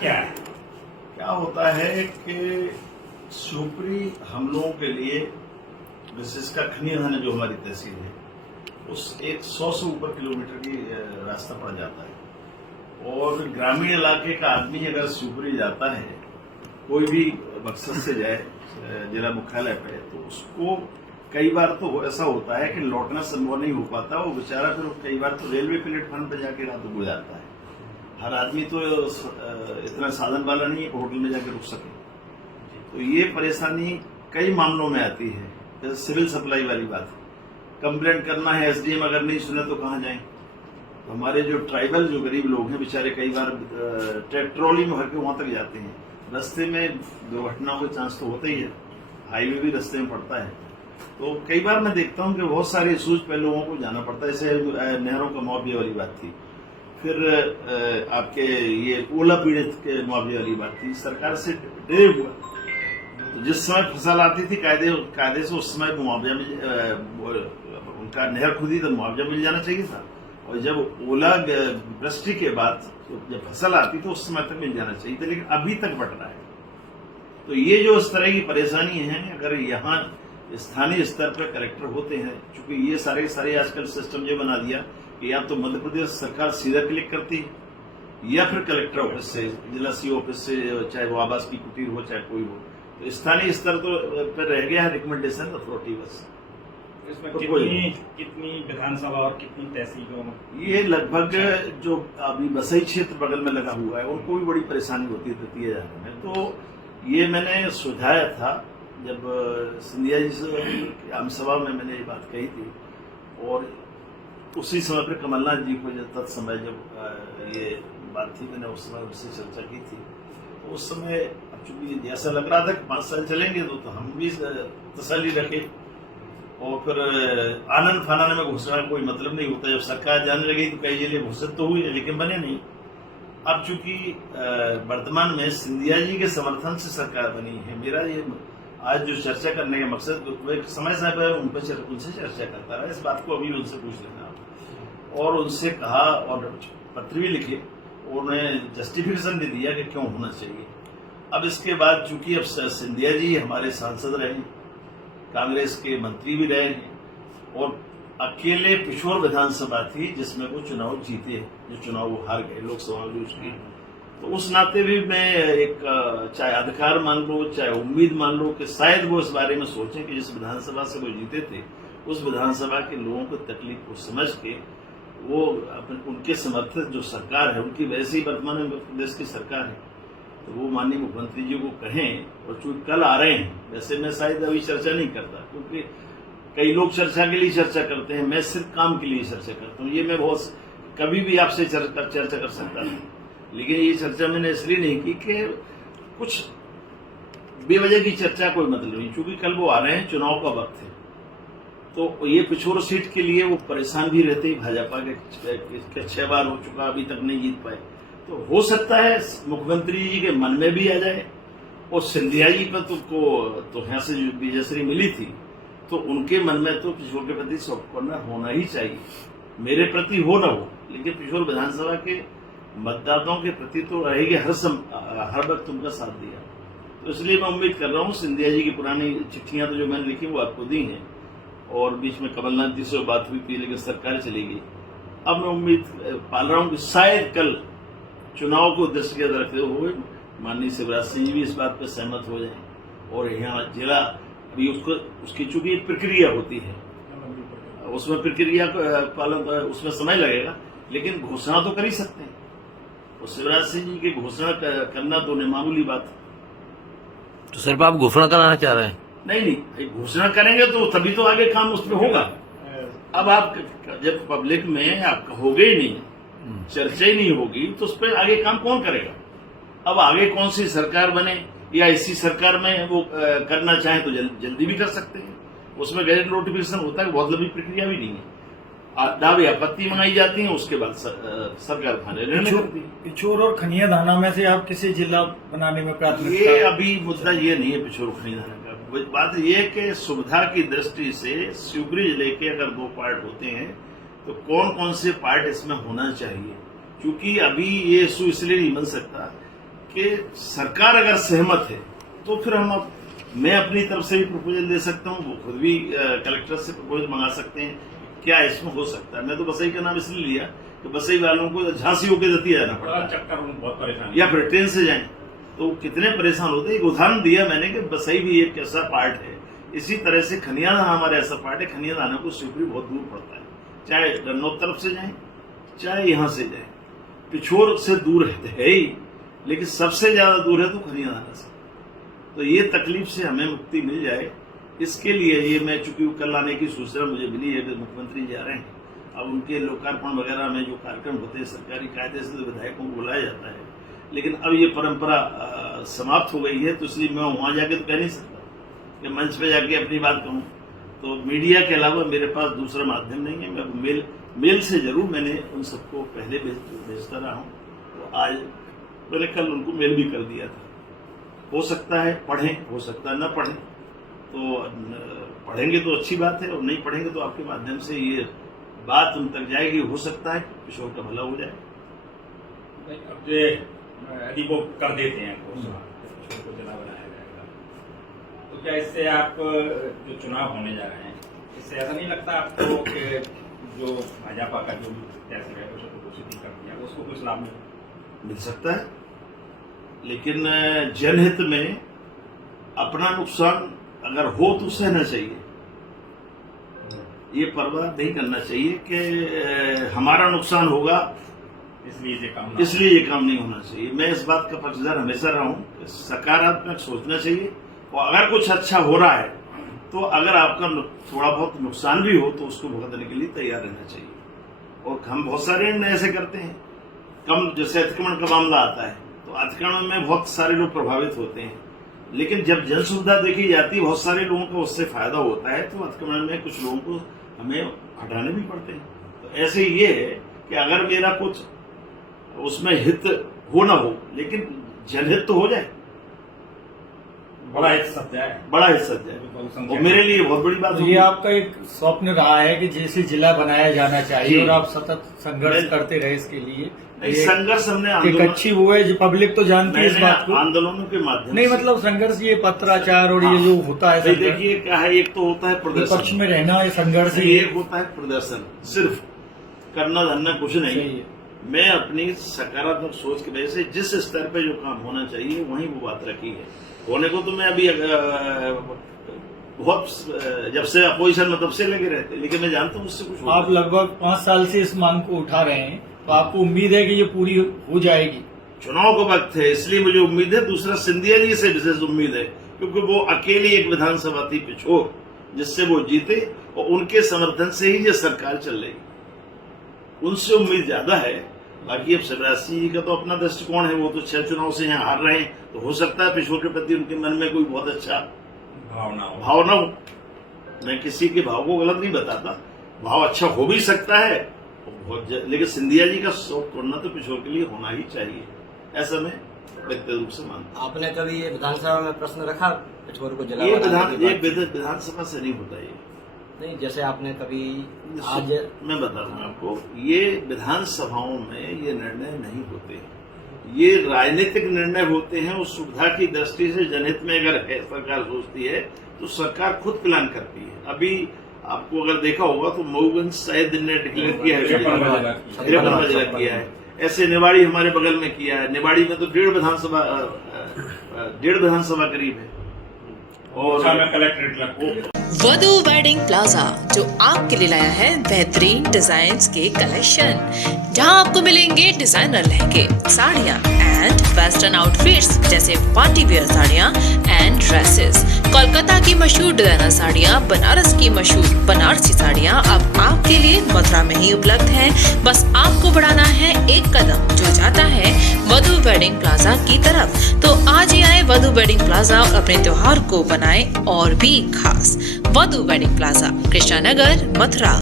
क्या है? क्या होता है कि शिवपुरी हम लोगों के लिए विशेषकर खनियाधान जो हमारी तहसील है उस 100 से ऊपर किलोमीटर की रास्ता पड़ जाता है और ग्रामीण इलाके का आदमी अगर शिवपुरी जाता है कोई भी मकसद से जाए जिला मुख्यालय पे तो उसको कई बार तो ऐसा होता है कि लौटना संभव नहीं हो पाता। वो बेचारा फिर कई बार तो रेलवे प्लेटफॉर्म पे जाके रात गुजारता है। हर आदमी तो इतना साधन वाला नहीं है कि होटल में जाके रुक सके। तो ये परेशानी कई मामलों में आती है। जैसे सिविल सप्लाई वाली बात है, कंप्लेंट करना है, एसडीएम अगर नहीं सुने तो कहाँ जाएं। तो हमारे जो ट्राइबल जो गरीब लोग हैं बेचारे कई बार ट्रॉली में भर के वहां तक जाते हैं। रास्ते में दुर्घटनाओं के चांस तो होते ही है, हाईवे भी रास्ते में पड़ता है। तो कई बार मैं देखता हूँ कि बहुत सारे इशूज पे लोगों को जाना पड़ता है। जैसे नहरों का मुआवजे वाली बात थी, फिर आपके ये ओला पीड़ित के मुआवजे वाली बात थी। सरकार से डरे हुआ तो जिस समय फसल आती थी कायदे से उस समय मुआवजा उनका नहर खुदी तो मुआवजा मिल जाना चाहिए था। और जब ओला वृष्टि के बाद तो जब फसल आती तो उस समय तक मिल जाना चाहिए था, लेकिन अभी तक बट रहा है। तो ये जो इस तरह की परेशानी है, अगर यहाँ स्थानीय स्तर पर कलेक्टर होते हैं, चूंकि ये सारे आजकल सिस्टम जो बना दिया कि या तो मध्य प्रदेश सरकार सीधा क्लिक करती है या फिर कलेक्टर ऑफिस से, जिला सीओ ऑफिस से, चाहे वो आवास की कुटीर हो चाहे कोई हो। तो स्थानीय स्तर तो पर रह गया है रिकमेंडेशन अथॉरिटी बस। इसमें तो कितनी विधानसभा और कितनी तहसील? ये लगभग जो अभी बसई क्षेत्र बगल में लगा हुआ है उनको भी बड़ी परेशानी होती है तृतीय जाने में। तो ये मैंने सुझाया था जब सिंधिया जी से आम सभा में मैंने ये बात कही थी, और उसी समय पर कमलनाथ जी को तत्समय जब ये बात थी मैंने उस समय उससे चर्चा की थी। तो उस समय चूंकि ऐसा लग रहा था कि 5 साल चलेंगे तो हम भी तसल्ली रखे। और फिर आनंद फानन में घोषणा का कोई मतलब नहीं होता। जब सरकार जाने लगी तो कई जिले घोषित तो हुई लेकिन बने नहीं। अब चूंकि वर्तमान में सिंधिया जी के समर्थन से सरकार बनी है, मेरा ये आज जो चर्चा करने का मकसद समय पर उनसे चर्चा करता रहा। इस बात को अभी उनसे पूछ लेना और उनसे कहा और पत्र भी लिखे और उन्हें जस्टिफिकेशन भी दिया कि क्यों होना चाहिए। अब इसके बाद चूंकि अब सिंधिया जी हमारे सांसद रहे, कांग्रेस के मंत्री भी रहे हैं और अकेले पिछोर विधानसभा थी जिसमें वो चुनाव जीते, जो चुनाव वो हार गए लोकसभा में उसकी। तो उस नाते भी मैं एक चाहे अधिकार मान लो चाहे उम्मीद मान लो कि शायद वो इस बारे में सोचें कि जिस विधानसभा से वो जीते थे उस विधानसभा के लोगों को तकलीफ को समझ के वो उनके समर्थित जो सरकार है, उनकी वैसे ही वर्तमान में प्रदेश की सरकार है, तो वो माननीय मुख्यमंत्री जी को कहें। और चूंकि कल आ रहे हैं, वैसे मैं शायद अभी चर्चा नहीं करता क्योंकि कई लोग चर्चा के लिए चर्चा करते हैं, मैं सिर्फ काम के लिए चर्चा करता हूँ। ये मैं बहुत कभी भी आपसे चर्चा कर सकता था, लेकिन ये चर्चा मैंने इसलिए नहीं की कि कुछ बेवजह की चर्चा कोई मतलब नहीं। चूंकि कल वो आ रहे हैं, चुनाव का वक्त है, तो ये पिछोर सीट के लिए वो परेशान भी रहते ही भाजपा के 6 बार हो चुका, अभी तक नहीं जीत पाए। तो हो सकता है मुख्यमंत्री जी के मन में भी आ जाए और सिंधिया जी पर तो यहाँ से जो विजयश्री मिली थी तो उनके मन में तो पिछोर के प्रति सॉफ्ट कॉर्नर होना ही चाहिए। मेरे प्रति हो ना हो, लेकिन पिछोर विधानसभा के मतदाताओं के प्रति तो रहेगी हर वक्त उनका साथ दिया। तो इसलिए मैं उम्मीद कर रहा हूँ सिंधिया जी की पुरानी चिट्ठियां तो जो मैंने लिखी वो आपको दी हैं और बीच में कमलनाथ जी से बात हुई थी लेकिन सरकार चली गई। अब मैं उम्मीद पाल रहा हूँ कि शायद कल चुनाव को दृष्टिगत रखते हुए माननीय शिवराज सिंह जी भी इस बात पर सहमत हो जाए और यहाँ जिला अभी उसकी चूंकि प्रक्रिया होती है, उसमें प्रक्रिया पालन उसमें समय लगेगा, लेकिन घोषणा तो कर ही सकते हैं। और शिवराज सिंह जी की घोषणा करना तो मामूली बात है। तो सिर्फ आप घोषणा कराना चाह रहे हैं? नहीं, घोषणा करेंगे तो तभी तो आगे काम उसमें होगा। अब आप जब पब्लिक में आप कहोगे ही नहीं, चर्चा ही नहीं होगी, तो उस पर आगे काम कौन करेगा? अब आगे कौन सी सरकार बने या इसी सरकार में वो करना चाहे तो जल्दी भी कर सकते हैं। उसमें गैजेट नोटिफिकेशन होता है, बहुत लंबी प्रक्रिया भी नहीं है। दावे आपत्ति मंगाई जाती है, उसके बाद सरकार खाने निर्णय करती है। पिछोर और खनियाधाना में से आप किसी जिला बनाने में प्राथमिकता? ये अभी मुद्दा ये नहीं है पिछोर खनियाधाना का। बात ये है कि सुविधा की दृष्टि से शिवपुरी जिले के अगर 2 पार्ट होते हैं तो कौन कौन से पार्ट इसमें होना चाहिए। क्योंकि अभी ये इशू इसलिए नहीं बन सकता कि सरकार अगर सहमत है तो फिर मैं अपनी तरफ से भी प्रपोजल दे सकता हूँ, वो खुद भी कलेक्टर से प्रपोजल मंगा सकते हैं क्या इसमें हो सकता है। मैं तो बसई का नाम इसलिए लिया कि बसई वालों को झांसी होकर दतिया जाना पड़ता है चक्कर बहुत परेशान या फिर ट्रेन से जाएं तो कितने परेशान होते हैं। एक उदाहरण दिया मैंने कि बसई भी एक ऐसा पार्ट है, इसी तरह से खनियाधान हमारा ऐसा पार्ट है। खनियाधानों को शिवपुरी बहुत दूर पड़ता है, चाहे रन्नौत तरफ से जाएं चाहे यहाँ से जाएं। पिछोर से दूर है ही, लेकिन सबसे ज्यादा दूर है तो खनियाधाना से। तो ये तकलीफ से हमें मुक्ति मिल जाए, इसके लिए ये मैं चूंकि कल आने की सूचना मुझे मिली है कि मुख्यमंत्री जा रहे हैं, अब उनके लोकार्पण वगैरह में जो कार्यक्रम होते हैं सरकारी कायदे से तो विधायकों को बुलाया जाता है, लेकिन अब ये परंपरा समाप्त हो गई है, तो इसलिए मैं वहां जाके तो कह नहीं सकता कि मंच पे जाके अपनी बात कहूँ। तो मीडिया के अलावा मेरे पास दूसरा माध्यम नहीं है। मैं मेल से जरूर मैंने उन सबको पहले भेजता रहा हूँ, तो आज मैंने कल उनको मेल भी कर दिया था। हो सकता है पढ़ें, हो सकता है न पढ़ें, तो पढ़ेंगे तो अच्छी बात है और नहीं पढ़ेंगे तो आपके माध्यम से ये बात उन तक जाएगी। हो सकता है किशोर का भला हो जाए। अब जो यदि वो कर देते हैं किशोर को जिला बनाया जाएगा, तो क्या इससे आप जो चुनाव होने जा रहे हैं, इससे ऐसा नहीं लगता आपको कि जो भाजपा का जो भी प्रत्याशी है उसको घोषित कर दिया, उसको कुछ लाभ मिल सकता है, लेकिन जनहित में अपना नुकसान अगर हो तो सहना चाहिए। ये परवाह नहीं करना चाहिए कि हमारा नुकसान होगा इसलिए ये काम नहीं होना चाहिए। मैं इस बात का पक्षधर हमेशा रहा हूँ, सकारात्मक सोचना चाहिए, और अगर कुछ अच्छा हो रहा है तो अगर आपका थोड़ा बहुत नुकसान भी हो तो उसको भुगतने के लिए तैयार रहना चाहिए। और हम बहुत सारे निर्णय ऐसे करते हैं, जैसे अतिक्रमण का मामला आता है तो अतिक्रमण में बहुत सारे लोग प्रभावित होते हैं, लेकिन जब जन सुविधा देखी जाती है बहुत सारे लोगों को उससे फायदा होता है, तो अतिक्रमण में कुछ लोगों को हमें हटाने भी पड़ते हैं। तो ऐसे ये है कि अगर मेरा कुछ उसमें हित हो ना हो, लेकिन जनहित तो हो जाए, बड़ा हित सज जाए, बड़ा हित सज जाए, और मेरे लिए बहुत बड़ी बात तो ये आपका एक स्वप्न रहा है कि जैसे जिला बनाया जाना चाहिए और आप सतत संघर्ष करते रहे इसके लिए। संघर्ष हमने एक अच्छी वो है जो पब्लिक तो जानती है इस बात को, आंदोलनों के माध्यम नहीं मतलब संघर्ष ये पत्राचार और ये जो होता है, देखिए क्या है, एक तो होता है प्रदर्शन, पक्ष में रहना, ये संघर्ष, एक होता है प्रदर्शन, सिर्फ करना धरना कुछ नहीं। मैं अपनी सकारात्मक सोच की वजह से जिस स्तर पे जो काम होना चाहिए वहीं वो बात रखी है। होने को तो मैं अभी बहुत जब से अपोजिशन में तब से लगे रहते, लेकिन मैं जानता हूँ उससे कुछ। आप लगभग 5 साल से इस मांग को उठा रहे हैं, तो आपको उम्मीद है कि ये पूरी हो जाएगी? चुनाव का वक्त है इसलिए मुझे उम्मीद है। दूसरा सिंधिया जी से विशेष उम्मीद है, क्योंकि वो अकेली एक विधानसभा थी पिछोर जिससे वो जीते, और उनके समर्थन से ही ये सरकार चल रही, उनसे उम्मीद ज्यादा है। बाकी अब शिवराज सिंह जी का तो अपना दृष्टिकोण है, वो तो 6 चुनाव से यहाँ हार रहे हैं, तो हो सकता है पिछोर के प्रति उनके मन में कोई बहुत अच्छा भाव ना हो। मैं किसी के भाव को गलत नहीं बताता, भाव अच्छा हो भी सकता है लेकिन सिंधिया जी का शौक करना तो पिछोर के लिए होना ही चाहिए, ऐसा मैं व्यक्तिगत रूप से मानता हूँ। आपने कभी ये विधानसभा में प्रश्न रखा पिछोर को जिला? ये विधानसभा से नहीं होता, ये नहीं, जैसे आपने कभी आज मैं बता रहा हूँ आपको, ये विधानसभाओं में ये निर्णय नहीं होते, ये राजनीतिक निर्णय होते हैं। उस सुविधा की दृष्टि से जनहित में अगर है सरकार सोचती है तो सरकार खुद प्लान करती है। अभी आपको अगर देखा होगा तो मऊगंज शायद ने डिक्लेयर किया है, 53 जिला किया है, ऐसे निवाड़ी हमारे बगल में किया है। निवाड़ी में तो 1.5 विधानसभा करीब है, और कलेक्ट्रेट वधू वेडिंग प्लाजा जो आपके लिए लाया है बेहतरीन डिजाइन्स के कलेक्शन, जहां आपको मिलेंगे डिजाइनर लहंगे, साड़ियां एंड वेस्टर्न आउटफिट्स जैसे पार्टी वेयर साड़ियां एंड ड्रेसेस, कोलकाता की मशहूर डिजाइनर साड़ियां, बनारस की मशहूर बनारसी साड़ियां अब आपके लिए मथुरा में ही उपलब्ध हैं। बस आपको बढ़ाना है एक कदम जो जाता है वधू वेडिंग प्लाजा की तरफ। तो आज ही आए वधू वेडिंग प्लाजा और अपने त्योहार को बनाए और भी खास। वधू वेडिंग प्लाजा, कृष्णा नगर, मथुरा।